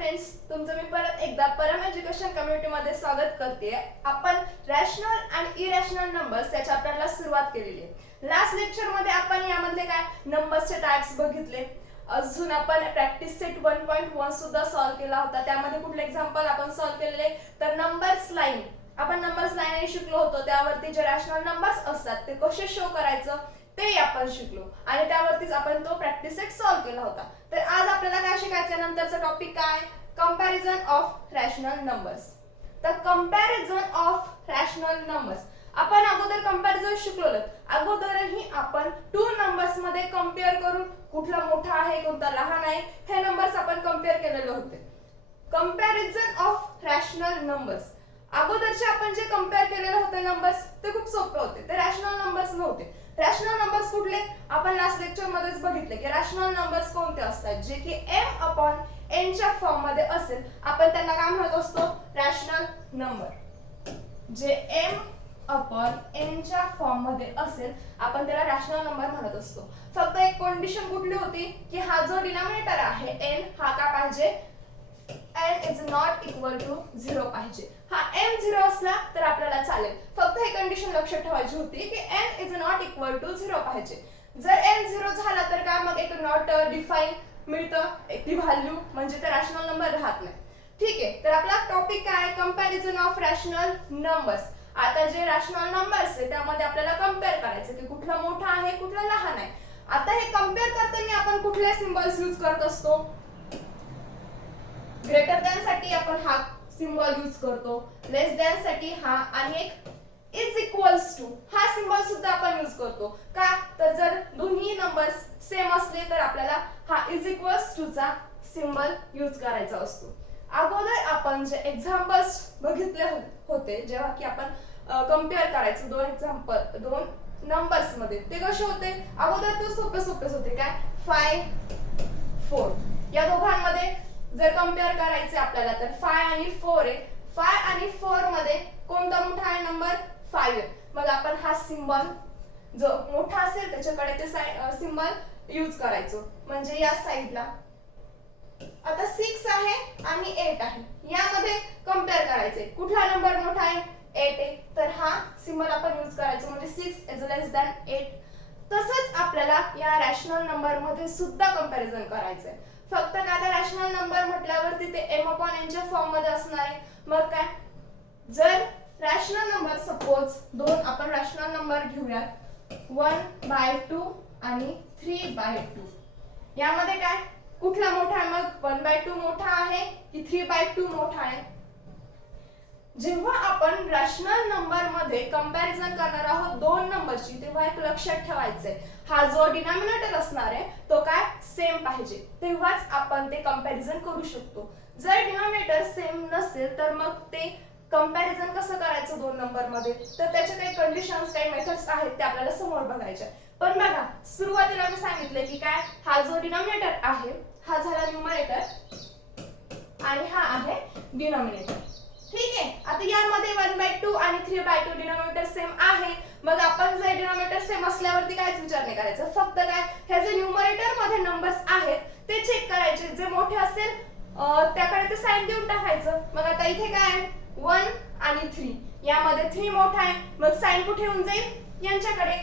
Friends, तुमचं मी परत एकदा परम एज्युकेशन कम्युनिटीमध्ये स्वागत करते। आपण रॅशनल आणि इरॅशनल नंबर्स या चॅप्टरला सुरुवात केलेली आहे। लास्ट लेक्चरमध्ये आपण यामधले काय नंबर्सचे टाइप्स बघितले। अजून आपण प्रॅक्टिस सेट 1.1 सुद्धा सॉल्व केला होता। त्यामध्ये कुठले एक्झाम्पल आपण सॉल्व केलेले तर नंबर्स लाईन, आपण नंबर्स लाईन शिकलो होतो। त्यावरती जे रॅशनल नंबर्स असतात ते कसे शो करायचं ते आपण शिकलो आणि त्यावरतीच आपण तो प्रॅक्टिस सेट सॉल्व केला होता। तर आज आपल्याला काय शिकायचं, नंतरचा टॉपिक काय, कंपॅरिझन ऑफ रॅशनल नंबर्स। तर कंपॅरिझन ऑफ रॅशनल नंबर्स आपण अगोदर कंपॅरिझन शिकलो। अगोदरही आपण टू नंबर्स मध्ये कंपेअर करून कुठला मोठा आहे कोणता लहान आहे हे नंबर्स आपण कंपेअर केलेले होते। कंपॅरिझन ऑफ रॅशनल नंबर्स अगोदरचे आपण जे कंपेअर केलेले होते नंबर्स ते खूप सोपे होते, ते रॅशनल नंबर्स नव्हते। रॅशनल नंबर्स कुठले आपण लास्ट लेक्चर मध्येच बघितले की रॅशनल नंबर्स कोणते असतात, जे की m/n च्या फॉर्म मध्ये असेल आपण त्यांना काय म्हणत असतो, रॅशनल नंबर। जे m/n च्या फॉर्म मध्ये असेल आपण त्याला रॅशनल नंबर म्हणत असतो। फक्त एक कंडिशन कुठली होती की हा जो डिनॉमिनेटर आहे n हा काय पाहिजे, n is not equal to 0 पाहिजे। हा n 0 असला तर आपल्याला चालेल, फक्त हे कंडिशन लक्षात ठेवायची होती की n is not equal to 0 पाहिजे। जर n 0 झाला तर काय मग एक नॉट डिफाइन मिळतं, एक ती व्हॅल्यू म्हणजे ते रॅशनल नंबर राहत नाही। ठीक आहे, तर आपला टॉपिक काय, कंपॅरिझन ऑफ रॅशनल नंबर्स। आता जे रॅशनल नंबर्स आहे त्यामध्ये आपल्याला कंपेअर करायचं की कुठला मोठा आहे कुठला लहान आहे। आता हे कंपेअर करताना आपण कुठले सिम्बॉल्स यूज करत असतो, ग्रेटर दॅन साठी आपण हा सिम्बॉल यूज करतो, लेस दॅन साठी हा, आणि एक इज इक्वल्स टू हा सिम्बॉल सुद्धा आपण यूज करतो। का तर जर दोन्ही नंबर्स सेम असले तर आपल्याला हा इज इक्वल्स टू चा सिम्बॉल यूज करायचा असतो। अगोदर आपण जे एक्झाम्पल्स बघितले होते जेव्हा की आपण कंपेअर करायचो दोन नंबर्स मध्ये, ते कसे होते, अगोदर तो सोपे होते, काय 5 4 या दोघांमध्ये जर कंपेअर करायचे आपल्याला तर 5 आणि 4 आहे। 5 आणि 4 मध्ये कोणता मोठा आहे नंबर, 5 आहे। मग आपण हा सिम्बॉल जो मोठा असेल त्याच्याकडे ते सिम्बॉल यूज करायचो, म्हणजे या साइडला आता 6 आहे आणि 8 आहे, यामध्ये कंपेअर करायचे कुठला नंबर मोठा आहे, 8 आहे, तर हा सिम्बॉल आपण यूज करायचो, म्हणजे 6 इज लेस दॅन 8। तसंच आपल्याला या रॅशनल नंबर मध्ये सुद्धा कंपॅरिझन करायचंय। फक्त काय तर रॅशनल नंबर म्हटल्यावरती ते m/n च्या फॉर्म मध्ये असणार आहे। मग काय, जर रॅशनल नंबर सपोज दोन आपण रॅशनल नंबर घेऊया 1/2 आणि 3/2, यामध्ये काय कुठला मोठा आहे, मग 1/2 मोठा आहे की 3/2 मोठा आहे। जेव्हा आपण रॅशनल नंबर मध्ये कंपॅरिझन करणार आहोत दोन नंबरची, तेव्हा एक लक्षात ठेवायचंय, हा जो डिनॉमिनेटर असणार आहे तो काय सेम पाहिजे, तेव्हाच आपण ते कंपॅरिझन करू शकतो। जर डिनॉमिनेटर सेम नसेल तर मग ते कंपॅरिझन कसं करायचं दोन नंबर मध्ये, तर त्याचे काही कंडिशन्स काही मेथड्स आहेत ते आपल्याला समोर बघायचे। पण बघा, सुरुवातीला मी सांगितले की काय, हा जो डिनॉमिनेटर आहे हा झाला न्यूमरेटर आणि हा आहे डिनॉमिनेटर। ठीक आहे, आता यामध्ये 1/2 आणि 3/2 डिनॉमिनेटर सेम आहे। मग आपण जर डिनॉमिनेटर सेम असल्यावरती काहीच विचार नाही करायचा, फक्त काय हे जे न्यूमरेटर मध्ये नंबर्स आहेत ते चेक करायचे, जे मोठे असेल त्याकडे ते साइन देऊन टाकायचं। मग आता इथे काय आहे 1 आणि 3, यामध्ये 3 मोठा आहे, मग साइन कुठे येऊन जाईल, यांच्याकडे,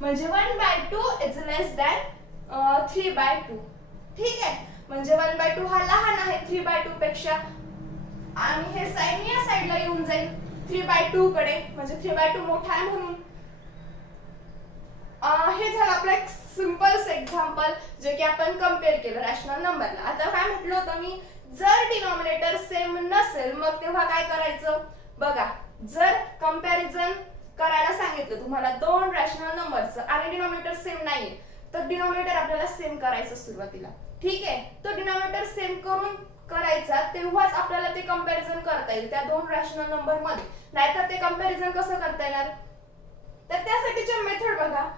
म्हणजे 1/2 इज लेस दॅन 3/2। ठीक आहे, म्हणजे 1/2 हा लहान आहे 3/2 पेक्षा, आणि हे साइन या साइडला येऊन जाईल 3/2 कडे, म्हणजे 3/2 मोठा आहे म्हणून। हे झालं आपलं एक सिंपल एक्झाम्पल जे की आपण कंपेअर केलं रॅशनल नंबरला। आता काय म्हटलं होतं मी, जर डिनॉमिनेटर सेम नसेल मग तेव्हा काय करायचं, बघा जर कंपॅरिझन करायला सांगितलं तुम्हाला दोन रॅशनल नंबरचं आणि डिनॉमिनेटर सेम नाहीये, तर डिनॉमिनेटर आपल्याला सेम करायचं सुरुवातीला। ठीक आहे, तो डिनॉमिनेटर सेम करून करायचा, तेव्हाच आपल्याला ते कंपॅरिझन करता येईल त्या दोन रॅशनल नंबर मध्ये, नाहीतर ते कंपॅरिझन कसं करता येणार। तर त्यासाठीच्या मेथड बघा,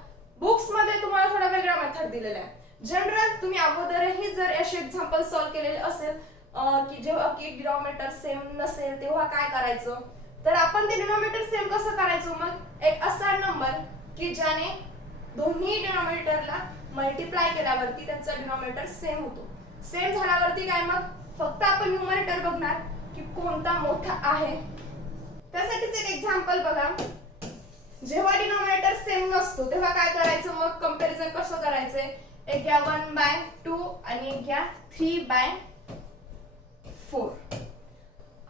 बुक्स मध्ये तुम्हाला थोडा वेगळा मेथड दिलेला आहे। जनरल तुम्ही अगोदरही जर असे एक्झाम्पल सॉल्व केलेले असेल की जेव्हा की डिनॉमिनेटर सेम नसेल तेव्हा काय करायचं, तर आपण ते डिनॉमिनेटर सेम कसं करायचं, मग एक असा नंबर की ज्याने दोन्ही डिनॉमिनेटरला मल्टिप्लाय केल्यावरती त्यांचा डिनॉमिनेटर सेम होतो। सेम झाल्यावरती काय, मग फक्त आपण न्यूमरेटर बघणार की कोणता मोठा आहे. त्यासाठीच एक एक्झाम्पल बघा. जेव्हा डिनॉमिनेटर सेम नसतो तेव्हा काय करायचं, मग कंपॅरिझन कसं करायचंय. एक घ्या 1/2 आणि एक घ्या 3/4.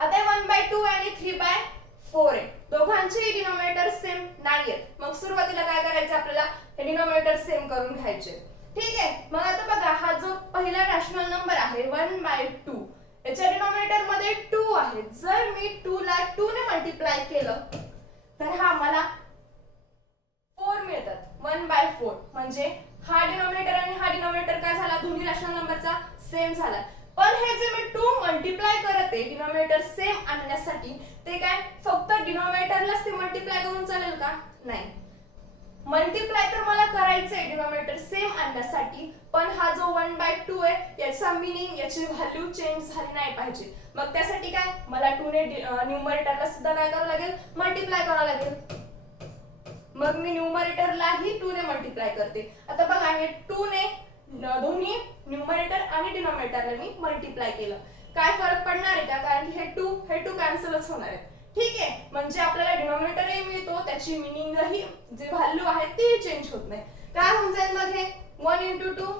आता 1/2 आणि 3/4 आहे, दोघांचे डिनॉमिनेटर सेम नाहीयेत. मग सुरुवातीला काय करायचं, आपल्याला हे डिनॉमिनेटर सेम करून घ्यायचे. ठीक आहे. मग आता बघा, हा जो पहिला रॅशनल नंबर आहे 1/2, याच्या डिनॉमिनेटर मध्ये 2 आहे. जर मी 2 ला 2 ने मल्टिप्लाय केलं तर हा मला 4 मिळतात. 1/4 म्हणजे हा डिनॉमिनेटर आणि हा डिनॉमिनेटर काय झाला, दोन्ही रॅशनल नंबरचा सेम झाला. पण हे जे मी 2 मल्टिप्लाय करते डिनॉमिनेटर सेम आणण्यासाठी, ते काय फक्त डिनॉमिनेटरलाच ते मल्टिप्लाय करून चालेल का, नाही. मल्टिप्लाय तर मला करायचंय डिनॉमिनेटर सेम आणण्यासाठी, पण हा जो 1/2 आहे याचा मीनिंग, याची व्हॅल्यू चेंज झाली नाही पाहिजे. मग त्यासाठी काय, मला 2 ने न्यूमरेटरला सुद्धा काय करावं लागेल, मल्टिप्लाय करावं लागेल. मग मी न्यूमरेटरलाही 2 ने मल्टिप्लाय करते. आता बघा, हे 2 ने दोन्ही न्यूमरेटर आणि डिनॉमिनेटरला मी मल्टिप्लाय केलं, काय फरक पडणार आहे का, कारण की हे 2 कॅन्सलच होणार आहे. ठीक आहे. म्हणजे आपल्याला डिनॉमिनेटरही मिळतो, त्याची मीनिंगही जी व्हॅल्यू आहे ती चेंज होत नाही. काय होऊन जाईल मग, हे 1 × 2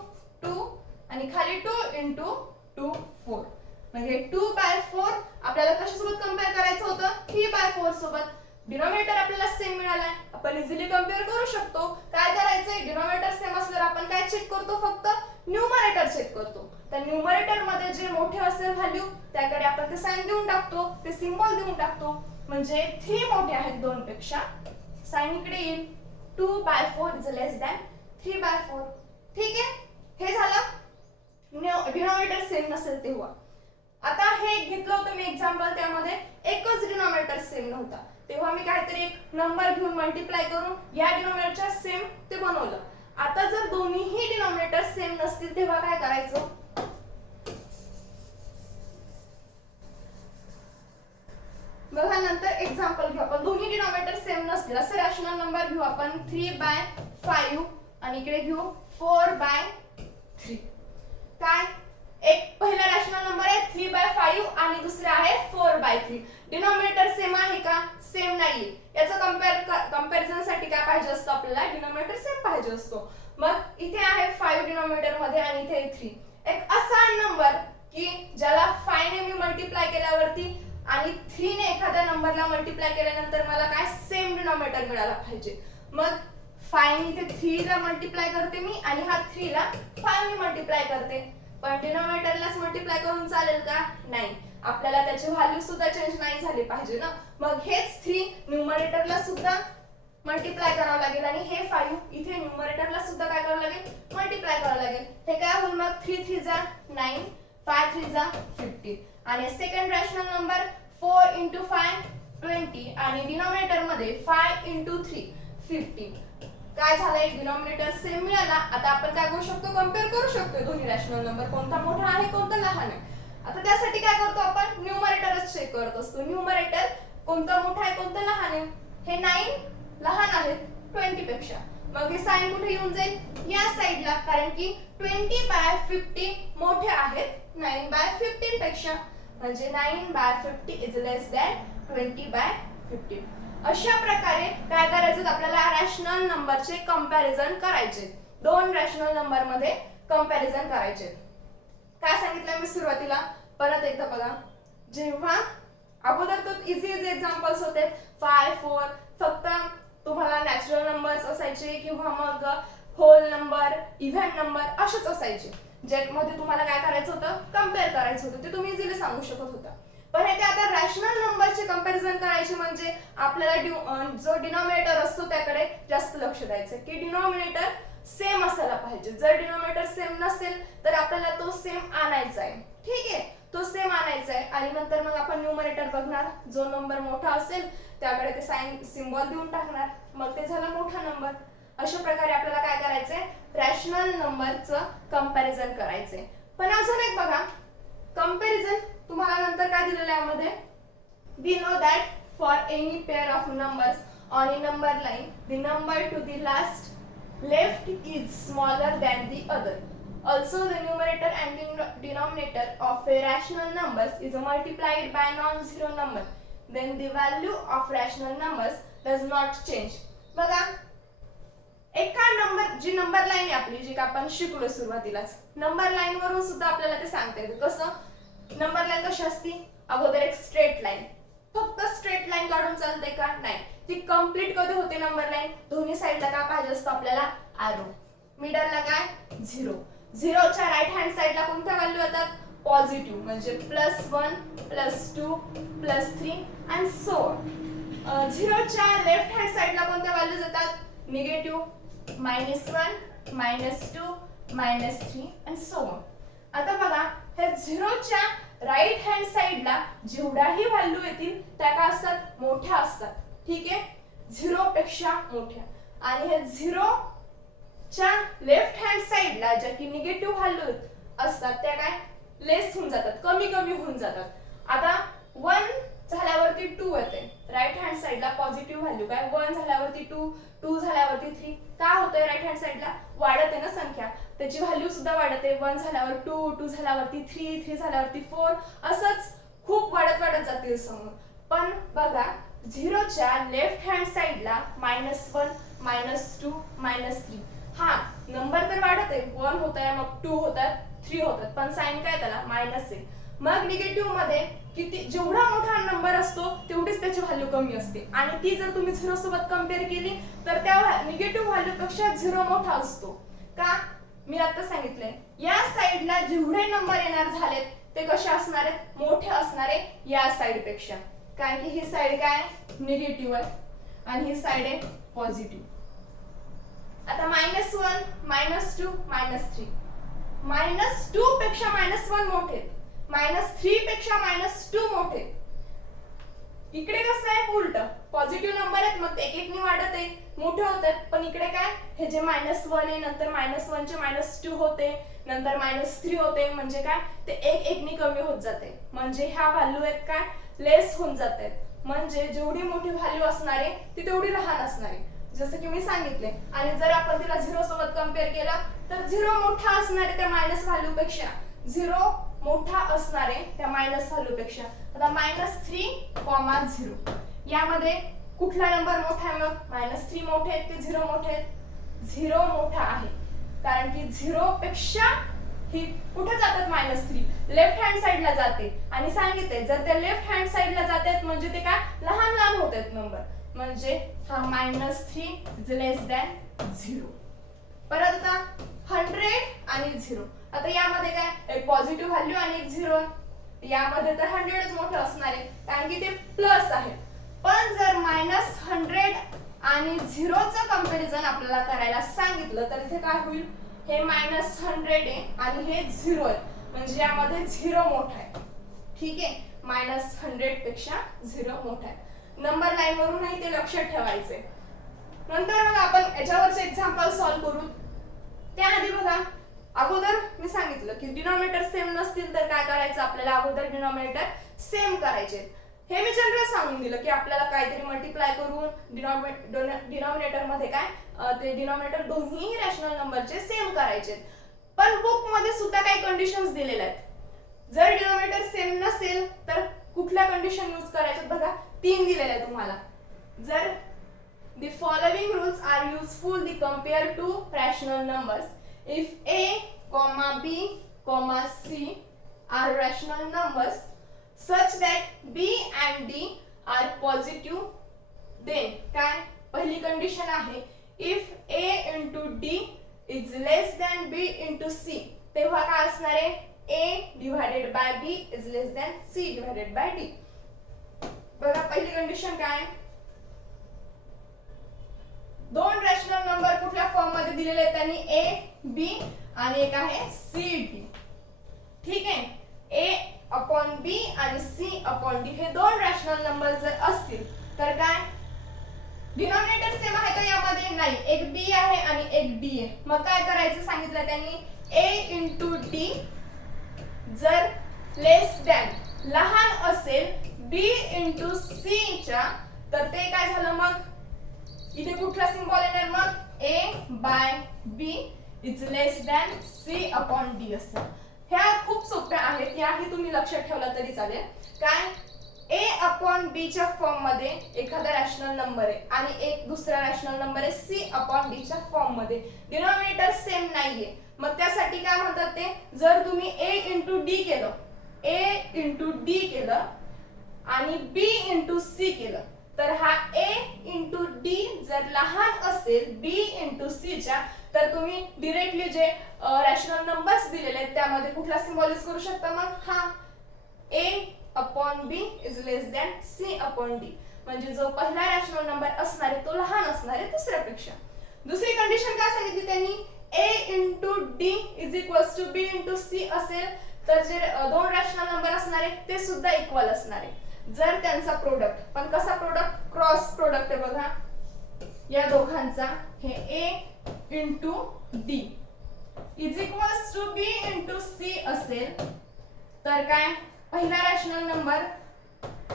2 आणि खाली 2 × 2 4. म्हणजे 2/4 आपल्याला कशासोबत कंपेअर करायचं होतं, 3/4 सोबत. डिनॉमिनेटर आपल्याला सेम मिळालाय, आपण इझिली कंपेअर करू शकतो. काय करायचंय, डिनॉमिनेटर सेम असल्यावर आपण काय चेक करतो, फक्त न्यूमरेटर चेक करतो. तर न्यूमरेटर मध्ये जे मोठे असेल व्हॅल्यू त्याकडे आपण ते साइन देऊन टाकतो, ते सिम्बॉल देऊन टाकतो. म्हणजे 3 मोठे आहेत 2 पेक्षा, साइन इकडे येईल. 2/4 इज लेस दॅन 3/4. ठीक आहे. हे झालं डिनॉमिनेटर सेम नसेल तेव्हा. आता हे घेतलं होतं मी एक्झाम्पल, त्यामध्ये एकच डिनॉमिनेटर सेम नव्हता, तेव्हा मी काहीतरी एक नंबर घेऊन मल्टिप्लाय करून या डिनॉमिनेटरच्या सेम ते बनवलं. आता जर दोन्हीही डिनॉमिनेटर सेम नसतील तेव्हा काय करायचं, बघा. नंतर एक्झाम्पल घेऊ आपण, दोन्ही डिनॉमिनेटर सेम नसतील असे रॅशनल नंबर घेऊ आपण. 3/5 आणि इकडे घेऊ 4/3. काय, एक पहिला रॅशनल नंबर आहे 3/5 आणि दुसरा आहे 4/3. डिनॉमिनेटर सेम आहे का, सेम नाहीये. याचं कंपॅरिझन साठी काय पाहिजे असतं, आपल्याला डिनॉमिनेटर सेम पाहिजे असतो. मग इथे आहे 5 डिनॉमिनेटर मध्ये आणि इथे 3. एक असा नंबर की ज्याला 5 ने मी मल्टिप्लाय केल्यावरती आणि 3 ने एखाद्या नंबरला मल्टिप्लाय केल्यानंतर मला काय सेम डिनॉमिनेटर मिळाला पाहिजे. मग 5 ने इथे 3 ला मल्टिप्लाय करते मी आणि हा 3 ला 5 ने मल्टिप्लाय करते. पण डिनॉमिनेटरलाच मल्टिप्लाय करून चालेल का, नाही. आपल्याला त्याची व्हॅल्यू सुद्धा चेंज नाही झाली पाहिजे ना. मग हेच 3 न्यूमरेटरला सुद्धा मल्टिप्लाय करावं लागेल आणि हे 5 इथे न्यूमरेटरला सुद्धा काय करावं लागेल, मल्टिप्लाय करावं लागेल. हे काय होईल मग, 3 3 जा 9, 5 3 जा 50. आणि सेकंड रॅशनल नंबर 4 × 5 20 आणि डिनॉमिनेटर मध्ये 5 × 3 50. काय झालं, एक डिनॉमिनेटर सेम मिळाला. आता आपण काय करू शकतो, कंपेअर करू शकतो दोन्ही रॅशनल नंबर, कोणता मोठा आहे कोणता लहान आहे. आता त्यासाठी काय करतो आपण, न्यूमरेटरच चेक करत असतो. न्यूमरेटर कोणता मोठा आहे कोणता लहान आहे. हे 9 लहान आहेत 20 पेक्षा, मग हे साइन कुठे येऊन जाईल, या साइडला, कारण की 20/50 मोठे आहेत 9/15 पेक्षा. म्हणजे 9/50 इज लेस दॅन 20/50. अशा प्रकारे काय करायचं, आपल्याला रॅशनल नंबरचे कंपॅरिझन करायचे. 2 रॅशनल नंबर मध्ये कंपॅरिझन करायचे. काय सांगितलं मी सुरुवातीला, परत एकदा बघा. जेव्हा अगोदर तो इझी एक्झाम्पल्स होते 5 4, फक्त तुम्हाला नॅचरल नंबर्स असायचे किंवा मग होल नंबर, इव्हन नंबर असेच असायचे, ज्यामध्ये तुम्हाला काय करायचं होतं, कंपेअर करायचं होतं. ते तुम्ही इझिली सांगू शकत होता. पण हे आता रॅशनल नंबरचे कंपॅरिझन करायचे म्हणजे आपल्याला जो डिनॉमिनेटर असतो त्याकडे जास्त लक्ष द्यायचं की डिनॉमिनेटर सेम असायला पाहिजे. जर डिनॉमिनेटर सेम नसेल तर आपल्याला तो सेम आणायचा आहे. ठीक आहे, तो सेम आणायचा आहे. आणि नंतर मग आपण न्यूमरेटर बघणार, जो नंबर मोठा असेल त्याकडे ते साइन सिम्बॉल देऊन टाकणार, मग ते झाला मोठा नंबर. अशा प्रकारे आपल्याला काय करायचंय, रॅशनल नंबरचं कंपॅरिझन करायचंय. पण अजून एक बघा, कंपॅरिझन तुम्हाला नंतर काय दिलेलं आहे यामध्ये, we know that for any pair of numbers on a number line the number to the last left is smaller than the other. Also, the numerator and denominator of a rational numbers is multiplied by non-zero number. Then the value of rational numbers does not change. बघा, एका number जी number line आहे आपली, जी आपण शिकलो सुरुवातीलाच, number line वरून सुद्धा आपल्याला ते सांगता येतं. कसं नंबर लाईन कशी असती? अगोदर एक स्ट्रेट लाईन, फक्त स्ट्रेट लाईन काढून चालते का? नाही. ती कंप्लीट कधी होते नंबर लाईन? दोन्ही साईडला काय पाहिजे असतं आपल्याला? एरो. मिडलला काय? 0. 0च्या राईट हँड साईडला कोणत्या व्हॅल्यू येतात? पॉझिटिव्ह, म्हणजे +1 +2 +3 अँड सो ऑन. 0च्या लेफ्ट हँड साईडला कोणत्या व्हॅल्यूज येतात? Negative, -1 -2 -3 and so on. आता बघा, हे 0च्या राईट हँड साईडला जेवढ्याही व्हॅल्यू येतील त्या काय असतात? मोठ्या असतात. ठीक आहे, 0 पेक्षा मोठ्या. आणि हे 0च्या लेफ्ट हँड साईडला ज्या की निगेटिव्ह व्हॅल्यू असतात त्या काय? लेस होऊन जातात, कमी कमी होऊन जातात. आता 1 झाल्यावरती 2 येते, राईट हँड साईडला पॉझिटिव्ह व्हॅल्यू काय? 1 झाल्यावरती 2, 2 झाल्यावरती 3. काय होतंय? राईट हँड साईडला वाढत आहे ना संख्या, त्याची व्हॅल्यू सुद्धा वाढते. 1 झाल्यावर 2, 2 झाल्यावरती 3, 3 झाल्यावरती 4, असंच खूप वाढत वाढत जातील समोर. पण बघा, 0च्या लेफ्ट हँड साईडला -1 -2 -3. हा नंबर तर वाढत आहे, 1 होत आहे, मग 2 होतात, 3 होतात, पण साइन काय त्याला? मायनस आहे. मग निगेटिव्ह मध्ये किती जेवढा मोठा नंबर असतो तेवढीच त्याची व्हॅल्यू कमी असते. आणि ती जर तुम्ही 0 सोबत कंपेअर केली तर त्या निगेटिव्ह व्हॅल्यू पेक्षा 0 मोठा असतो. का? मी आता सांगितलंय, या साइडला जेवढे नंबर येणार झालेत ते कसे असणार आहेत? मोठे असणार आहे या साइड पेक्षा. कारण की ही साइड काय? निगेटिव्ह आहे आणि ही साइड आहे पॉझिटिव्ह. आता -1 -2 -3. -2 पेक्षा -1 मोठे, -3 पेक्षा -2 मोठे. इकडे कसं आहे? उलट. पॉझिटिव्ह नंबर आहेत, मग ते एक एकनी वाढत आहे, मोठे होत आहेत. पण इकडे काय? हे जे -1 आहे, नंतर -1 चे -2 होते, नंतर -3 होते, म्हणजे काय? ते एक एकनी कमी होत जाते. म्हणजे ह्या व्हॅल्यू आहेत काय? लेस होऊन जात आहेत. म्हणजे जेवढी मोठी व्हॅल्यू असणार आहे ती तेवढी लहान असणार आहे, जसं की मी सांगितले. आणि जर आपण तिला 0 सोबत कंपेअर केला तर 0 मोठा असणार आहे त्या मायनस व्हॅल्यू पेक्षा. 0 मोठा असणार आहे त्या मायनस व्हॅल्यू पेक्षा. आता -3, 0 यामध्ये कुठला नंबर मोठा आहे? मग -3 मोठे आहेत की 0 मोठे आहेत? 0 मोठा आहे, कारण की 0 पेक्षा ही कुठे जातात? -3 लेफ्ट हँड साइडला जाते. आणि सांगितले जर ते लेफ्ट हँड साइडला जातात म्हणजे ते काय? लहान लहान होत आहेत नंबर. म्हणजे हा -3 इज लेस दॅन 0. परत आता 100 आणि 0. आता यामध्ये काय? एक पॉझिटिव्ह व्हॅल्यू आणि एक 0 आहे. यामध्ये तर 100च मोठं असणार आहे, कारण की ते प्लस आहे. पण जर -100 आणि 0चं कंपॅरिझन आपल्याला करायला सांगितलं तर इथे काय होईल? हे -100 आहे आणि हे 0 आहे, म्हणजे यामध्ये 0 मोठा आहे. ठीक आहे, -100 पेक्षा 0 मोठा आहे. नंबर लाईन वरूनही ते लक्षात ठेवायचे. नंतर मग आपण याच्यावरचे एक्झाम्पल सॉल्व्ह करू. त्याआधी बघा, अगोदर मी सांगितलं की डिनॉमिनेटर सेम नसतील तर काय करायचं? आपल्याला अगोदर डिनॉमिनेटर सेम करायचे. हे मी जनरल सांगून दिलं की आपल्याला काहीतरी मल्टिप्लाय करून डिनॉमिनेटर मध्ये काय ते डिनॉमिनेटर दोन्ही रॅशनल नंबरचे सेम करायचे. पण बुक मध्ये सुद्धा काही कंडिशन्स दिलेल्या आहेत. जर डिनॉमिनेटर सेम नसेल तर कुठल्या कंडिशन यूज करायच्यात? बघा, 3 दिलेल्या आहेत तुम्हाला. जर the following rules are useful to compare two rational numbers. If a, b, c are rational numbers such that b and d are positive, then काय? पहिली कंडिशन आहे if a into d is less than b into c, तेव्हा काय असणार आहे? a divided by b is less than c divided by d. बघा, पहिली condition काय? दोन रॅशनल नंबर कुठल्या फॉर्म मध्ये दिलेले आहेत त्यांनी? a, b आणि एक आहे c, d. ठीक आहे, a/b आणि c/d हे दोन रॅशनल नंबर जर असतील तर काय? डिनॉमिनेटर सेम आहे का यामध्ये? नाही, एक b आहे आणि एक d आहे. मग काय करायचं सांगितलं त्यांनी? a into d जर लेस दॅन लहान असेल b into c च्या, तर ते काय झालं? मग इथे कुठला सिंबल येणार? मग a by b is less than c upon d असतं. ह्या खूप सोप्या आहेत, याही तुम्ही लक्षात ठेवला तरी चालेल. काय a अपॉन b च्या फॉर्म मध्ये एखादा रॅशनल नंबर आहे आणि एक दुसरा रॅशनल नंबर आहे c अपॉन d च्या फॉर्म मध्ये. डिनॉमिनेटर सेम नाहीये, मग त्यासाठी काय म्हणतात ते, जर तुम्ही a इंटू डी केलं, a इंटू डी केलं आणि b इंटू c केलं, तर हा a इंटू डी जर लहान असेल b इंटू c च्या, तर तुम्ही डिरेक्टली जे रॅशनल नंबर्स दिलेले आहेत त्यामध्ये कुठला सिम्बॉल यूज करू शकता, मग हा a upon b is less than c upon d. म्हणजे जो पहिला रॅशनल नंबर असणार आहे तो लहान असणार आहे दुसऱ्यापेक्षा. दुसरी कंडिशन काय सांगितली त्यांनी, a into d is equals to b into c असेल, तर जे दोन रॅशनल नंबर असणार आहे ते सुद्धा इक्वल असणार आहे जर त्यांचा प्रोडक्ट, पण कसा प्रोडक्ट, क्रॉस प्रोडक्ट आहे बघा या दोघांचा, हे a into d is equals to b into c असेल, तर काय पहिला रॅशनल नंबर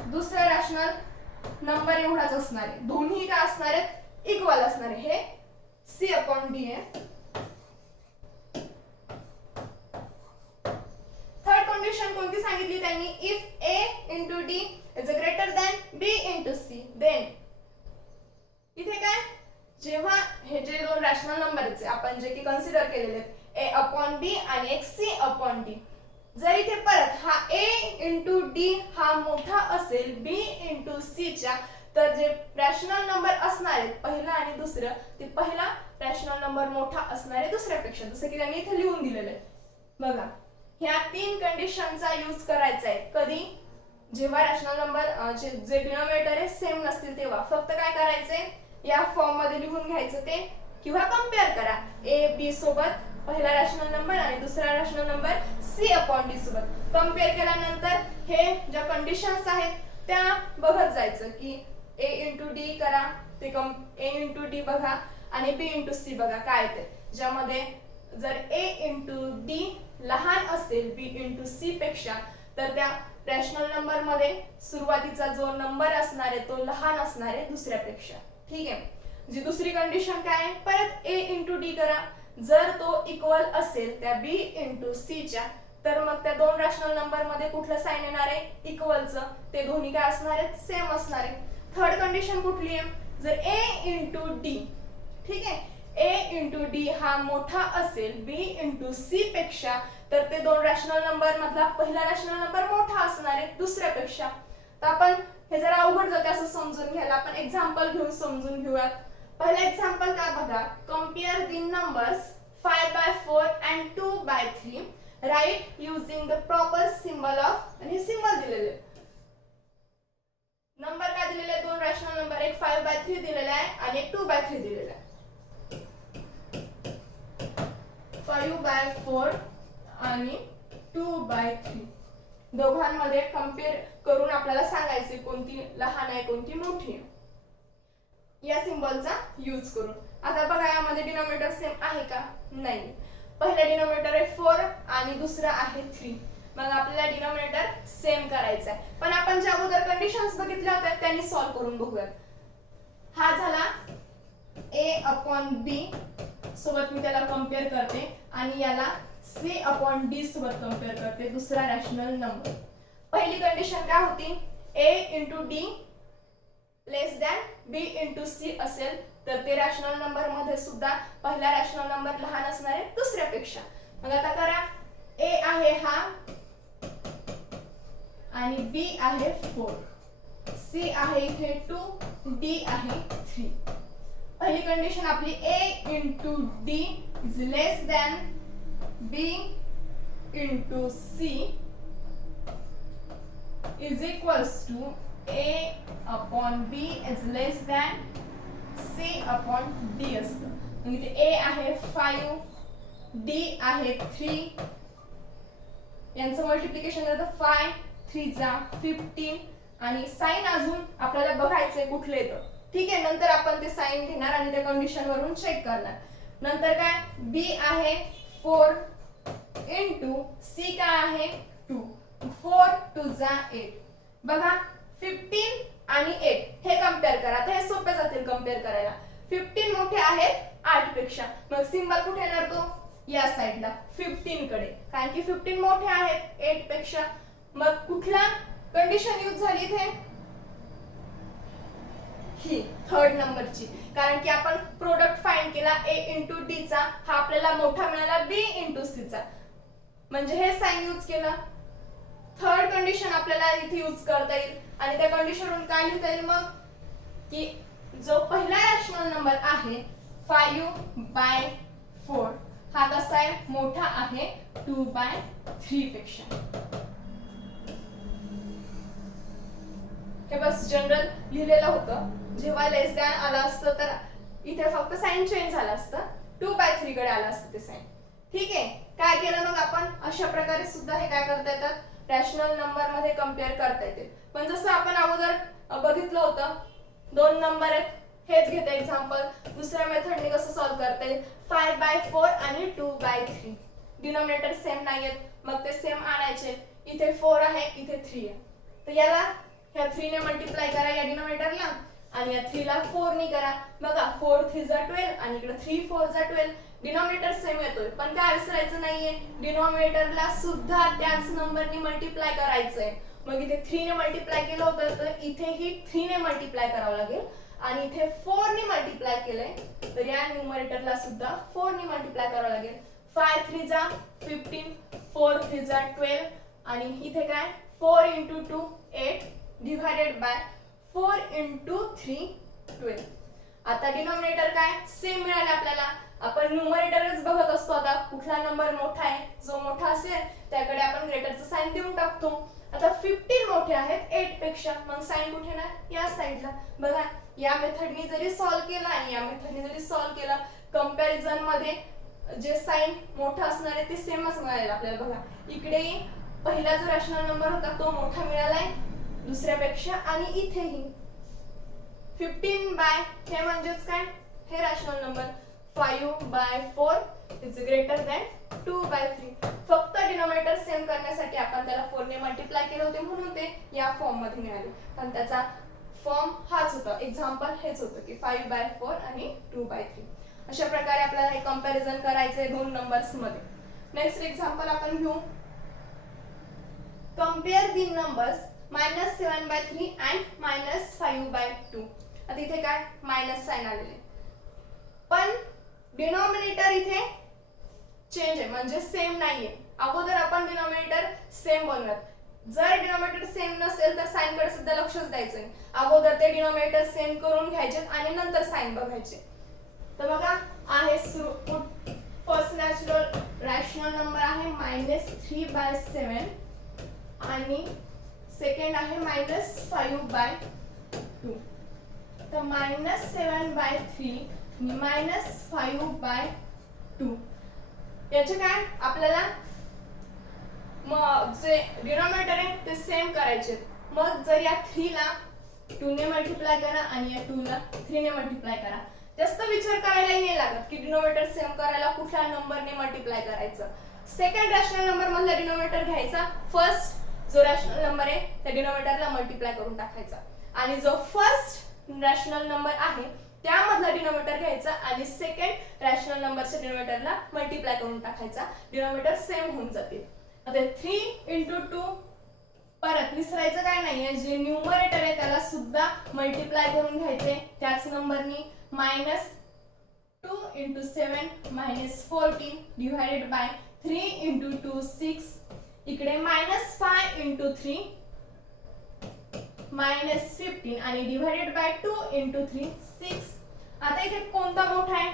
दुसरा रॅशनल नंबर एवढाच असणार आहे, दोन्ही काय असणार आहेत, इक्वल असणार आहे. हे c अपॉन d आहे. थर्ड कंडिशन कोणती सांगितली त्यांनी, if a into d is greater than b into c, then इथे काय, जेव्हा हे जे दोन रॅशनल नंबर आहेत आपण जे की कन्सिडर केलेले आहेत, a अपॉन b आणि एक c अपॉन d, जर इथे परत हा a इंटू d हा मोठा असेल b इंटू c च्या, तर जे रॅशनल नंबर असणार आहेत पहिला आणि दुसरं, ते पहिला रॅशनल नंबर मोठा असणार आहे दुसऱ्यापेक्षा, जसं की त्यांनी इथे लिहून दिलेलं आहे बघा. ह्या तीन कंडिशनचा यूज करायचा आहे कधी, जेव्हा रॅशनल नंबर जे डिनॉमिनेटर आहे सेम नसतील तेव्हा. फक्त काय करायचंय, या फॉर्म मध्ये लिहून घ्यायचं ते, किंवा कम्पेअर करा a b सोबत पहिला रॅशनल नंबर आणि दुसरा rational number c upon d सोबत. कम्पेअर केल्यानंतर हे ज्या कंडिशन्स आहेत त्या बघत जायचं की a इंटू d करा, ते a इंटू d बघा आणि b इंटू c बघा काय ते, ज्यामध्ये जर a इंटू d लहान असेल b इंटू c पेक्षा, तर त्या रॅशनल नंबर मध्ये सुरुवातीचा जो नंबर असणार आहे तो लहान असणार आहे दुसऱ्यापेक्षा. ठीक आहे. जी दुसरी कंडिशन काय आहे, परत a इंटू d करा, जर तो इक्वल असेल त्या b इंटू c च्या, तर मग त्या दोन रॅशनल नंबर मध्ये कुठलं साइन येणार आहे, इक्वलचं, ते दोन्ही काय असणार आहेत, सेम असणार आहे. थर्ड कंडिशन कुठली आहे, जर a इंटू d, ठीक आहे, a इंटू d हा मोठा असेल b इंटू c पेक्षा, तर ते दोन रॅशनल नंबर मधला पहिला रॅशनल नंबर मोठा असणार आहे दुसऱ्यापेक्षा. तर आपण हे जरा अवघड जाते असं समजून घ्यायला, आपण एक्झाम्पल घेऊन समजून घेऊयात. पहिलं एक्झाम्पल काय बघा, compare the numbers 5/4 and 2/3, write using the proper symbol of, आणि सिम्बॉल दिलेले नंबर काय दिलेले आहे, दोन रॅशनल नंबर, एक 5/3 दिलेला आहे आणि एक 2/3 दिलेला आहे. 5/4 आणि 2/3 दोघांमध्ये कम्पेअर करून आपल्याला सांगायचे कोणती लहान आहे कोणती मोठी आहे, या सिम्बॉलचा यूज करून. आता बघा यामध्ये डिनॉमिनेटर सेम आहे का, नाही. पहिला डिनॉमिनेटर आहे 4 आणि दुसरा आहे 3, मग आपल्याला डिनॉमिनेटर सेम करायचा आहे. पण आपण ज्या अगोदर कंडिशन्स बघितल्या होत्या त्यांनी सॉल्व करून बघूयात. हा झाला a अपॉन b सोबत मी त्याला कम्पेअर करते आणि याला c अपॉन d सोबत कम्पेअर करते, दुसरा रॅशनल नंबर. पहिली कंडिशन काय होती, a into d less than b into c असेल, तर ते रॅशनल नंबर मध्ये सुद्धा पहिला रॅशनल नंबर लहान असणार आहे दुसऱ्यापेक्षा. मग आता करा, a आहे हा आणि b आहे 4, c आहे इथे 2, d आहे 3. पहिली कंडिशन आपली a into d is less than b into c is equals to a upon b is less than c upon d असतं. म्हणजे a आहे 5, d आहे 3, यांचं मल्टिप्लिकेशन करतं 5 3 जा 15, आणि साइन अजून आपल्याला बघायचंय कुठले येतं. ठीक आहे, नंतर आपण ते साइन घेणार आणि त्या कंडिशन वरून चेक करणार. नंतर काय, b आहे 4 इंटू c काय आहे 2, 4 2 जा 8. बघा 15 आणि 8 हे कम्पेअर करा, आता हे सोपे जातील कम्पेअर करायला. 15 मोठे आहेत 8 पेक्षा, मग सिम्बॉल कुठे येणार, तो या साईडला 15 कडे, कारण की 15 मोठे आहेत 8 पेक्षा. मग कुठला कंडिशन यूज झाली इथे? ही थर्ड नंबरची, कारण की आपण प्रोडक्ट फाइंड केला a इंटू d चा, हा आपल्याला मोठा मिळाला b इंटू c चा, म्हणजे हे साइन यूज केलं. थर्ड कंडिशन आपल्याला इथे यूज करता येईल आणि त्या कंडिशनवरून काय लिहिता येईल मग की जो पहिला रॅशनल नंबर आहे 5/4 हा कसा आहे? मोठा आहे 2/3 पेक्षा. हे बस जनरल लिहिलेलं होतं. जेव्हा लेस दॅन आलं असतं तर इथे फक्त साइन चेंज झालं असतं, 2/3 कडे आलं असतं ते साइन. ठीक आहे, काय केलं मग आपण? अशा प्रकारे सुद्धा हे काय करता येतात? रॅशनल नंबर मध्ये कंपेअर करता येते. पण जसं आपण अगोदर बघितलं होतं, दोन नंबर आहेत, हेच घेते एक्झाम्पल. दुसऱ्या मेथडने कसं सॉल्व्ह करता येईल? 5/4 आणि 2/3 डिनॉमिनेटर सेम नाहीयेत, मग ते सेम आणायचे. इथे 4 आहे, इथे 3 आहे, तर याला ह्या 3 ने मल्टिप्लाय करा या डिनॉमिनेटरला आणि या 3 ला 4 ने करा. बघा 4 3 जा 12 आणि इकडे 3 4 जा 12. डिनॉमिनेटर सेम येतोय, पण काय विसरायचं नाहीये, डिनॉमिनेटरला सुद्धा त्याच नंबरने मल्टिप्लाय करायचंय. मग इथे 3 ने मल्टिप्लाय केलं होतं, तर इथेही 3 ने मल्टिप्लाय करावं लागेल आणि इथे 4 ने मल्टिप्लाय केलंय, तर या न्यूमरेटरला सुद्धा 4 ने मल्टिप्लाय करावं लागेल. 5 3 जा 15, 4 3 जा 12 आणि इथे काय 4 into 2 8 divided by 4 into 3 12. आता डिनॉमिनेटर काय सेम मिळाले आपल्याला. आपण न्यूमरेटरच बघत असतो, आता कुठला नंबर मोठा आहे, जो मोठा असेल त्याकडे आपण ग्रेटरचं साइन देऊन टाकतो. आता 15 मोठे आहेत 8 पेक्षा, मग साइन कुठे ना या साइडला. बघा या मेथडनी जरी सॉल्व्ह केला आणि या मेथडनी जरी सॉल्व्ह केला, कंपॅरिझन मध्ये जे साइन मोठा असणार आहे ते सेमच मिळाले आपल्याला. बघा इकडे पहिला जो रॅशनल नंबर होता तो मोठा मिळालाय दुसऱ्यापेक्षा आणि इथेही 15 हे म्हणजेच काय, हे rational number 5/4 is greater than 2/3. फक्त डिनॉमिनेटर सेम करण्यासाठी आपण त्याला 4 ने मल्टिप्लाय केले होते, म्हणून ते या फॉर्म मध्ये मिळाले. पण त्याचा फॉर्म हाच होता, एक्झाम्पल हेच होतं की 5/4 आणि 2/3. अशा प्रकारे आपल्याला हे कंपॅरिझन करायचंय दोन नंबर्स मध्ये. नेक्स्ट एक्झाम्पल आपण घेऊ. Compare the numbers -7/3 and -5/2. आता इथे काय मायनस साइन आलेले, पण डिनॉमिनेटर इथे चेंज आहे, म्हणजे सेम नाहीये. अगोदर आपण डिनॉमिनेटर सेम बनवूयात. जर डिनॉमिनेटर सेम नसेल तर साइन कडे सुद्धा लक्षच द्यायचं नाही. अगोदर ते डिनॉमिनेटर सेम करून घ्यायचे आणि नंतर साइन बघायचे. तर बघा आहे फर्स्ट नॅचरल रॅशनल नंबर आहे -3/7 आणि सेकंड आहे -5/2. तर -7/3 -5/2 याचे काय आपल्याला मग जे डिनॉमिनेटर आहे ते सेम करायचे. मग जर या 3 ला 2 ने मल्टिप्लाय करा आणि या 2 ला 3 ने मल्टिप्लाय करा. जास्त विचार करायलाही नाही लागत की डिनॉमिनेटर सेम करायला कुठल्या नंबरने मल्टिप्लाय करायचं. सेकंड रॅशनल नंबर मधला डिनॉमिनेटर घ्यायचा, फर्स्ट जो रॅशनल नंबर आहे त्या डिनॉमिनेटरला मल्टिप्लाय करून टाकायचा आणि जो फर्स्ट रॅशनल नंबर आहे त्यामधला डिनॉमिनेटर घ्यायचा आणि सेकंड रॅशनल नंबरच्या डिनॉमिनेटरला मल्टिप्लाय करून टाकायचा. डिनॉमिनेटर सेम होऊन जातील. आता 3 into 2 परत विसरायचं काय नाहीये, जे न्यूमरेटर आहे त्याला सुद्धा मल्टिप्लाय करून घ्यायचे त्याच नंबरनी. -2 into 7 -14 divided by 3 into 2 6. इकडे -5 into 3 -15 आणि डिवाइडेड बाय 2 into 3 6. आता इथे कोणता मोठा आहे?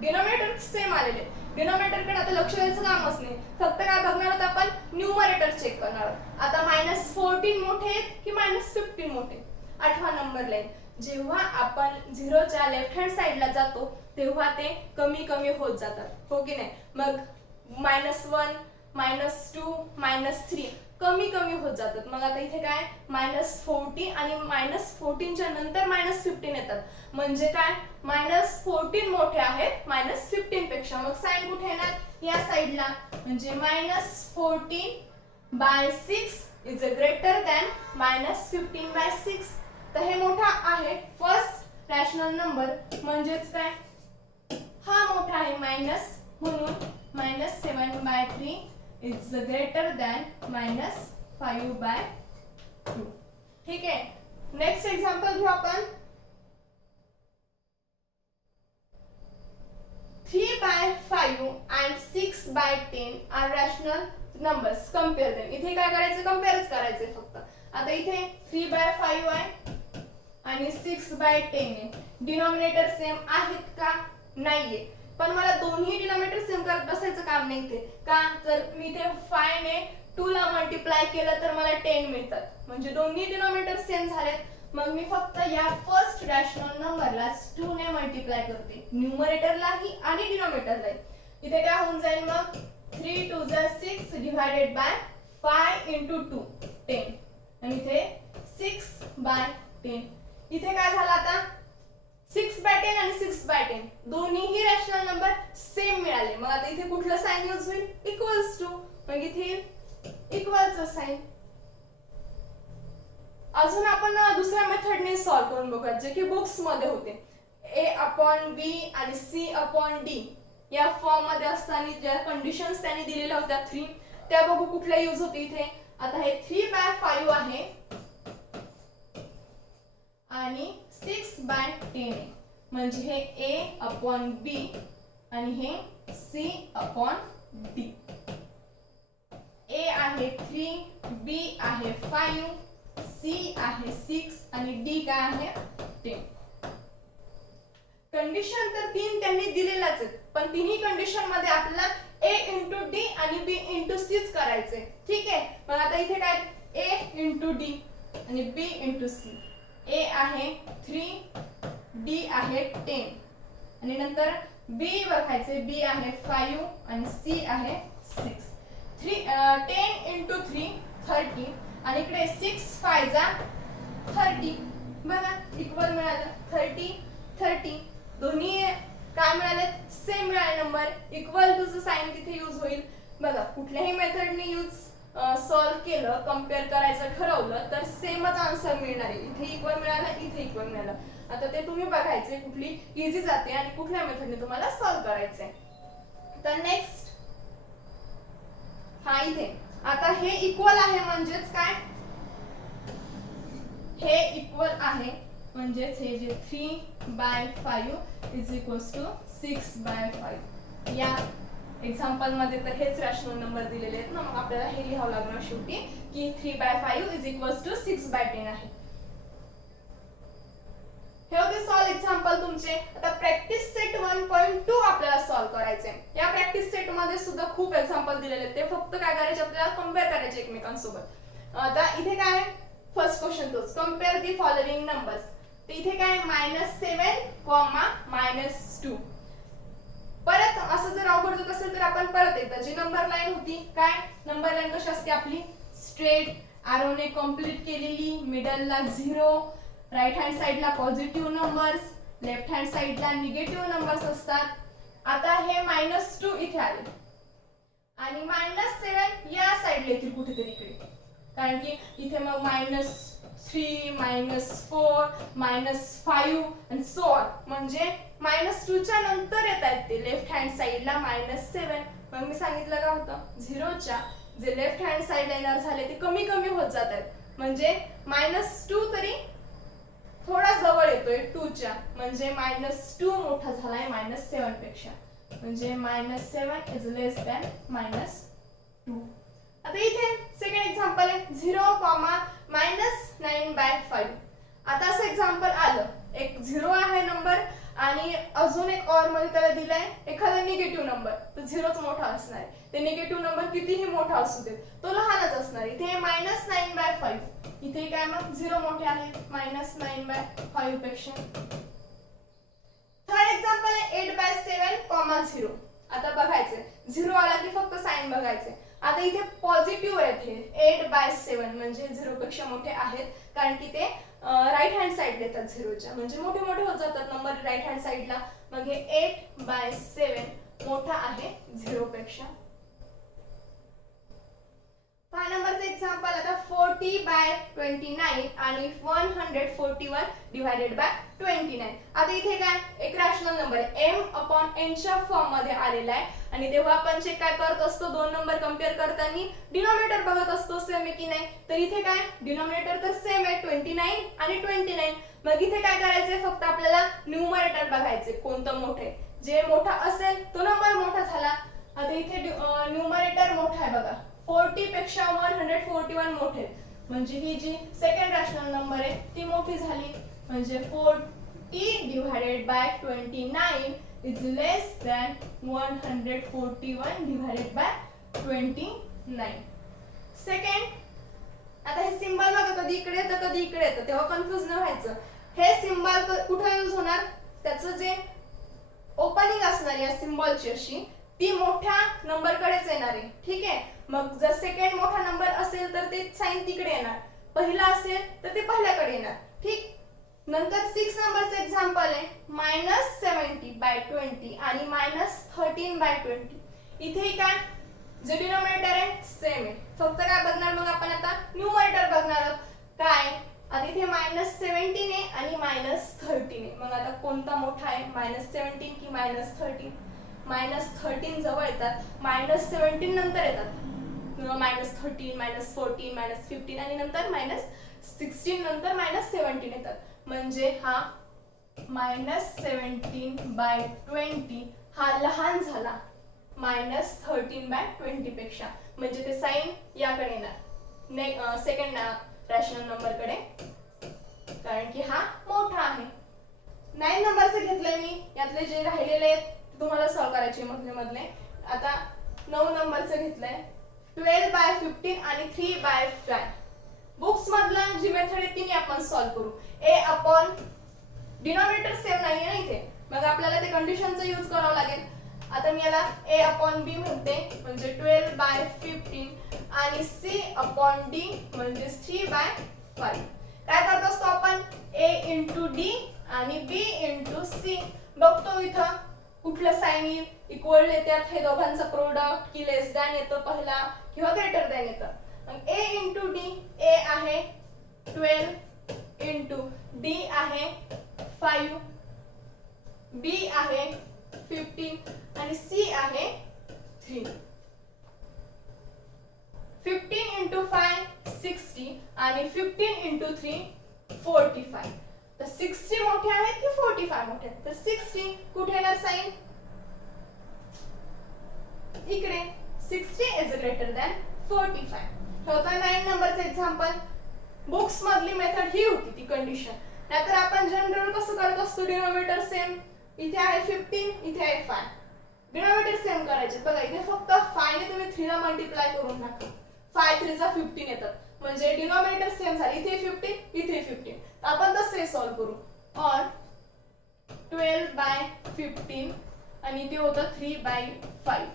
डिनॉमिनेटर सेम आलेले, डिनॉमिनेटर कडे आता लक्ष द्यायचं कामच नाही, फक्त काय बघणार आहोत आपण न्यूमरेटर चेक करणार आहोत. आता -14 मोठे आहेत की -15 मोठे? आठवा नंबर लाईन. जेव्हा आपण 0 च्या लेफ्ट हँड साइडला जातो तेव्हा ते कमी कमी होत जातात, हो की नाही? मग -1 -2 -3 कमी कमी होत जातात. मग आता इथे काय -40 आणि -14 च्या नंतर -15 येतात, म्हणजे काय -14 मोठे आहेत -15 पेक्षा. मग साइन कुठे येणार? या साइडला, म्हणजे -14/6 इज ग्रेटर दॅन -15/6. तर हे मोठा आहे फर्स्ट रॅशनल नंबर, म्हणजेच काय हा मोठा आहे म्हणून -7/3 इज ग्रेटर दॅन -5/2. ठीक आहे. नेक्स्ट एक्झाम्पल घेऊ आपण. 3/5 and 6/10 are rational numbers. Compare them. इथे काय करायचं, कम्पेअरच करायचे फक्त. आता इथे 3/5 आहे आणि 6/10 आहे. डिनॉमिनेटर सेम आहेत का, नाहीये. पण मला दोन्ही डिनॉमिनेटर सेम करत बसायचं काम नाही ते का, जर मी इथे 5 ने 2 ला मल्टिप्लाय केलं तर मला 10 मिळतात, म्हणजे दोन्ही डिनॉमिनेटर सेम झालेत. मग मी फक्त या फर्स्ट रॅशनल नंबरला 2 ने मल्टिप्लाय करते, न्यूमरेटरलाही आणि डिनॉमिनेटरलाही. इथे काय होऊन जाईल मग, 3 2 6 डिवाइडेड बाय 5 into 2 10 आणि इथे 6/10. इथे काय झालं आता, 6/10 आणि 6/10 दोन्हीही रॅशनल नंबर सेम मिळाले. मग आता इथे कुठलं साइन यूज होईल, इक्वल्स टू. मग इथे इक्वलचं साइन. अजून आपण दुसऱ्या मेथडने सॉल्व करून बघूया, जे की बुक्स मध्ये होते. A/B आणि C/D या फॉर्म मध्ये असताना ज्या कंडिशन्स त्यांनी दिलेल्या होत्या 3, त्या बघू कुठल्या यूज होते इथे. आता हे 3/5 आहे आणि 6/10 आहे, म्हणजे हे A/B आणि हे C/D. A आहे 3, B आहे 5, C आहे 6 आणि D काय आहे 10. कंडिशन तर 3 त्यांनी दिलेलाच आहेत, पण तिन्ही कंडिशन मध्ये आपल्याला A into D आणि B into C करायचे. ठीक आहे. मग आता इथे काय, A into D आणि B into C. A आहे 3, D आहे 10 आणि नंतर B बघायचे, B आहे 5 आणि C आहे 6. 10 into 3 30 आणि इकडे 6 5 जा 30. बघा इक्वल मिळालं, 30 दोन्ही काय मिळाले, सेम मिळाले नंबर. इक्वल टू चं साइन तिथे यूज होईल. बघा कुठल्याही मेथडने यूज सॉल्व केलं, कंपेअर करायचं ठरवलं तर सेमच आन्सर मिळणार आहे. इथे इक्वल मिळालं, इथे इक्वल मिळालं. आता ते तुम्ही बघायचे कुठली इझी जाते आणि कुठल्या मेथडने तुम्हाला सॉल्व करायचंय. तर नेक्स्ट हा इथे आता हे इक्वल आहे म्हणजेच काय, हे इक्वल आहे म्हणजेच हे जे 3/5 इज इक्वल्स टू 6/5. या एक्झाम्पल मध्ये तर हेच रॅशनल नंबर दिलेले आहेत ना, मग आपल्याला हे लिहावं लागणार शेवटी की 3/5 इज इक्वल्स टू 6/10 आहे. हे होते सॉल्व एक्झाम्पल तुमचे. आता प्रॅक्टिस सेट 1.2 आपल्याला सॉल्व करायचे. या प्रॅक्टिस सेट मध्ये सुद्धा खूप एक्झाम्पल दिलेले आहेत, ते फक्त काय करायचे, आपल्याला कंपेअर करायचे एकमेकांसोबत. आता इथे काय, फर्स्ट क्वेश्चन तोच, कंपेअर दी फॉलोइंग नंबर्स. तर इथे काय -7, -2. परत असं जर अवघड होत असेल तर आपण परत एकदा जी नंबर लाईन होती, काय नंबर लाईन कशी असते आपली, स्ट्रेट आरोने कंप्लीट केलेली, मिडलला 0, राईट हँड साइडला पॉझिटिव्ह नंबर्स, लेफ्ट हँड साइडला निगेटिव्ह नंबर्स असतात. आता हे -2 इथे आले आणि -7 या साइडला येतील कुठेतरी इकडे, कारण की इथे मग -3, -4, -5 आणि सो ऑन, म्हणजे -2 च्या नंतर येत आहेत ते लेफ्ट हँड साइडला -7. मग मी सांगितलं का होतं, 0 च्या जे लेफ्ट हँड साइडला येणार झाले ते कमी कमी होत जात आहेत, म्हणजे -2 तरी थोडा जवळ येतोय 2 च्या, म्हणजे -2 मोठा झालाय -7 पेक्षा, म्हणजे -7 इज लेस दॅन -2. आता इथे सेकंड एक्झाम्पल आहे 0, -9/5. आता असं एक्झाम्पल आलं, एक 0 आहे नंबर आणि अजून एक और मध्ये त्याला दिलाय एखादा निगेटिव्ह नंबर, तर 0च मोठा असणार आहे. ते निगेटिव्ह नंबर कितीही मोठा असू देत तो लहानच असणार आहे. इथे -9/5, इथे काय मग 0 मोठे आहे -9/5 पेक्षा. थर्ड एक्झाम्पल आहे 8/7, 0. आता बघायचे 0 आला की फक्त साइन बघायचे. आता इथे पॉझिटिव्ह आहेत, हे 8/7 म्हणजे 0 पेक्षा मोठे आहेत, कारण की ते राईट हँड साइड येतात 0च्या, म्हणजे मोठे मोठे होत जातात नंबर राईट हँड साइडला. मग हे 8/7 मोठा आहे 0 पेक्षा. 5 नंबरचं एक्झाम्पल आता 40/29 आणि 141 डिवाइडेड बाय 29. आता इथे काय, एक रॅशनल नंबर आहे m/n च्या फॉर्म मध्ये आलेला आहे आणि तेव्हा आपण चेक काय करत असतो, दोन नंबर कम्पेअर करताना डिनॉमिनेटर बघत असतो सेम आहे की नाही. तर इथे काय डिनॉमिनेटर तर सेम आहे 29 आणि 29. मग इथे काय करायचंय, फक्त आपल्याला न्यूमरेटर बघायचे कोणतं मोठे. जे मोठा असेल तो नंबर मोठा झाला. आता इथे न्यूमरेटर मोठा आहे बघा, 40 पेक्षा 141 मोठे, म्हणजे ही जी सेकंड रॅशनल नंबर आहे ती मोठी झाली. म्हणजे 40 divided by 29 is less than 141 divided by 29. Second, आता हे सिंबल बघा कधी इकडे येतं कधी इकडे येतं, तेव्हा कन्फ्युज न व्हायचं. हे सिंबल कुठे यूज होणार, त्याचं जे ओपनिंग असणार या सिंबलची अशी ती मोठ्या नंबर कडेच येणार आहे. ठीक आहे. मग जर सेकंड मोठा नंबर असेल तर ते साइन तिकडे येणार, पहिला असेल तर ते पहिल्याकडे येणार. ठीक. नंतर 6 नंबरचं एक्झाम्पल आहे -70/20 आणि -13/20. इथे काय जे डिनॉमिनेटर आहे सेम आहे, फक्त काय बघणार मग आपण आता न्यूमरेटर बघणार आहोत. काय आता इथे -17 आहे आणि -13 आहे. मग आता कोणता मोठा आहे, -17 की -13? -13 जवळ येतात, -17 नंतर येतात, -13, -14, -15 आणि नंतर -16 नंतर -17 येतात. म्हणजे हा -17/20 हा लहान झाला -13/20 पेक्षा, म्हणजे ते साइन याकडे येणार सेकंड रॅशनल नंबर कडे, कारण की हा मोठा आहे. 9 नंबरचे घेतलंय मी, यातले जे राहिलेले आहेत तुम्हाला सॉल्व करायचे मधले. आता 9 नंबरचं घेतलंय 12/15 आणि 3/5. बुक्स मधला जी मेथड आहे तिने आपण सॉल्व करू. a अपॉन डिनॉमिनेटर सेम नाहीये ना इथे, मग आपल्याला ते कंडिशनचा यूज करावं लागेल. आता मी याला a अपॉन b म्हणते, म्हणजे 12/15 आणि c अपॉन d म्हणजे 3/5. काय करत असतो आपण, a इंटू d आणि b इंटू c बघतो इथं कुठलं साइन येईल, इक्वल येतात हे दोघांचं प्रोडक्ट की लेस दॅन येतं पहिला किंवा ग्रेटर दॅन येतं. मग a इंटू d, a आहे 12 इंटू d आहे 5, b आहे 15 आणि c आहे 3. 15 इंटू 5 60 आणि 15 इंटू 3 45. तर 60 मोठे आहेत की 45 मोठे आहेत, तर 60 कुठे येणार साइन, इकडे 60 इज ग्रेटर दॅन 45. होता 9 नंबरचं एक्झाम्पल. बुक्स मधली मेथड ही होती ती कंडिशन. नाहीतर आपण जनरल कसं करत असतो, डिनॉमिनेटर सेम, इथे आहे 15 इथे आहे 5, डिनॉमिनेटर सेम करायचे. बघा इथे फक्त 5 ने तुम्ही 3 ला मल्टिप्लाय करून टाका, 5 3 जा 15 येतात, म्हणजे डिनॉमिनेटर सेम झाले, इथे 15 इथे 15. आपण तसे सॉल्व करू. और 12/15 आणि ते होतं 3/5.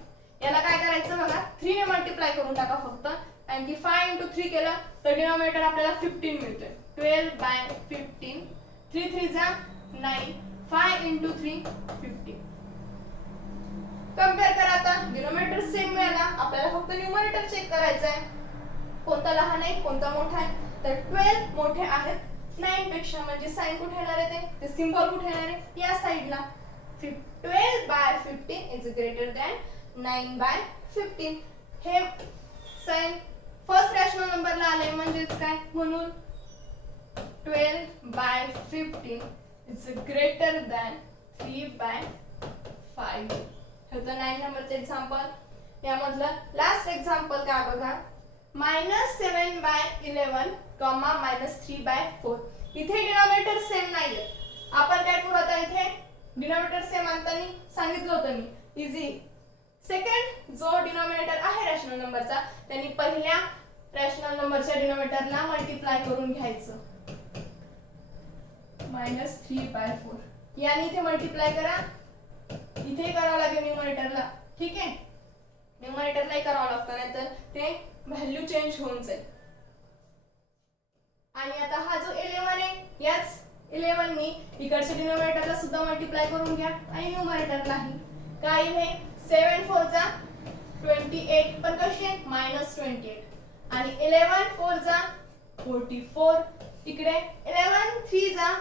याला काय करायचं बघा, 3 ने मल्टिप्लाय करून टाका फक्त, कारण की 5 इंटू 3 केलं तर डिनॉमिनेटर आपल्याला 15 मिळते. 12/15, 3 3 जा 9, 5 इंटू 3 15. कम्पेअर करा. आता डिनॉमिनेटर सेम मिळाला, आपल्याला फक्त न्यूमरेटर चेक करायचं आहे कोणता लहान आहे कोणता मोठा आहे. तर 12 मोठे आहेत 9 पेक्षा, म्हणजे साइन कुठे येणार आहे, ते सिंबल कुठे येणार आहे या साइडला. 12/15 इज ग्रेटर दॅन 9/15. हे साइन फर्स्ट रॅशनल नंबरला आले, म्हणजेच काय, म्हणून 12/15 इज ग्रेटर दॅन 3/5. होतं 9 नंबरचं एक्झाम्पल. यामधलं लास्ट एक्झाम्पल काय बघा, -7/11, -3/4. इथे डिनॉमिनेटर सेम नाहीये, आपण काय करू आता, इथे डिनॉमिनेटर सेम आणताना सांगितलं होतं मी, इझी. सेकंड जो डिनॉमिनेटर आहे रॅशनल नंबरचा, त्यांनी पहिल्या रॅशनल नंबरच्या डिनॉमिनेटरला मल्टिप्लाय करून घ्यायचं, -3/4. याने इथे मल्टिप्लाय करा, इथे करावं लागेल न्यूमरेटरला. ठीक आहे, न्यूमरेटरलाही करावं लागतं, नाहीतर ते व्हॅल्यू चेंज होऊन जाईल. आणि आता हा जो 11 आहे, याच 11 नी इकडच्या डिनॉमिनेटरला सुद्धा मल्टिप्लाय करून घ्या आणि न्यूमरेटरलाही. काय हे 7 4 जा 28, पण कशी आहे -28, आणि 11 4 जा 44, इकडे 11 3 जा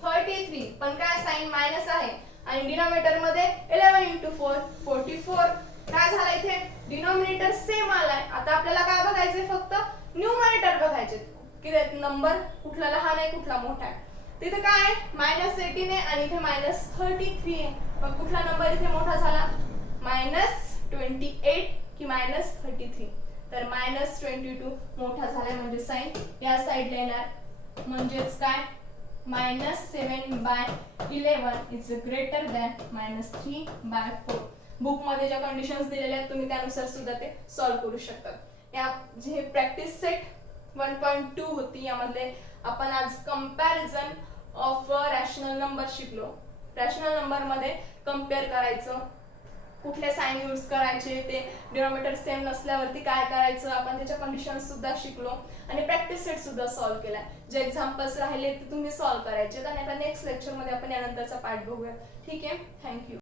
33, पण काय साइन मायनस आहे, आणि डिनॉमिनेटर मध्ये 11 इंटू 4 44. काय झालं इथे डिनॉमिनेटर सेम आलाय. आता आपल्याला काय बघायचंय फक्त न्यूमरेटर बघायचे की नंबर कुठला लहान आहे कुठला मोठा आहे. तिथे काय आहे -18 आहे आणि इथे -33 आहे. मग कुठला नंबर इथे मोठा झाला -28 की -33. तर -22 मोठा झालाय म्हणजे साइन या साइडला येणार. म्हणजेच काय -7/11 इज ग्रेटर दॅन -3/4. बुक मध्ये ज्या कंडिशन्स दिलेल्या आहेत तुम्ही त्यानुसार सुद्धा ते सॉल्व्ह करू शकतात. या जे प्रॅक्टिस सेट 1.2 होती यामध्ये आपण आज कंपॅरिझन ऑफ रॅशनल नंबर शिकलो. रॅशनल नंबर मध्ये कंपेअर करायचं, कुठले साइन यूज करायचे, ते डिनॉमिनेटर सेम नसल्यावरती काय करायचं, आपण त्याच्या कंडिशन्स सुद्धा शिकलो आणि प्रॅक्टिस सेट सुद्धा सॉल्व्ह केला. जे एक्झाम्पल्स राहिले ते तुम्ही सॉल्व्ह करायचे आणि आता नेक्स्ट लेक्चर मध्ये आपण यानंतरचा पार्ट बघूया. ठीक आहे, थँक्यू.